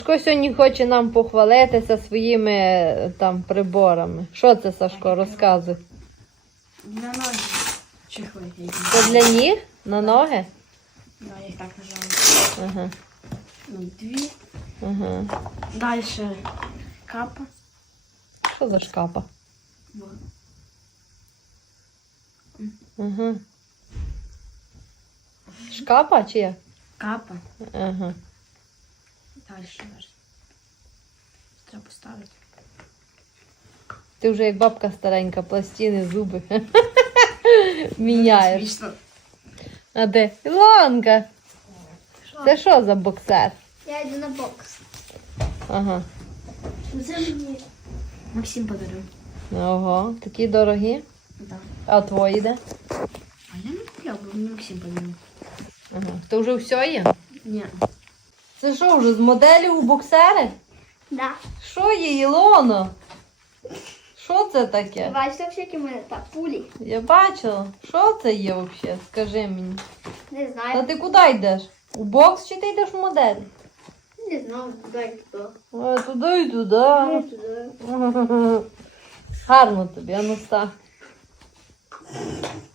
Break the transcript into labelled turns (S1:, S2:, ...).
S1: Сашко сьогодні хоче нам похвалитися своїми там приборами. Що це, Сашко, розказуй?
S2: На ноги чехли.
S1: Це для ніг? На ноги?
S2: Да, я їх так нажала.
S1: Ага.
S2: Ну, дві.
S1: Ага.
S2: Дальше капа.
S1: Що за шкапа?
S2: Вот.
S1: Ага. Шкапа чи як?
S2: Капа.
S1: Ага.
S2: Дальше. Треба поставити.
S1: Ти вже як бабка старенька, пластини, зуби. Міняєш.
S2: Смішно.
S1: А де? Ілонка! Це що за боксер?
S3: Я йду на бокс.
S1: Ага.
S2: Це мені Максим подарив.
S1: Ого, такі дорогі.
S2: Да.
S1: А твої де?
S2: А я не купляв, бо мені Максим подарив.
S1: Ага. То вже все є?
S2: Ні.
S1: Це що вже з моделі у боксери?
S3: Да.
S1: Що є, Ілоно? Що це таке?
S3: Бачите, всякі в мене так, пулі.
S1: Я бачила. Що це є взагалі? Скажи мені.
S3: Не
S1: Та
S3: знаю.
S1: ти куди йдеш? У бокс чи ти йдеш в модель?
S3: Не знаю, куди і туди.
S1: А, туди і туди.
S3: Не туди.
S1: Гарно тобі, а ну став.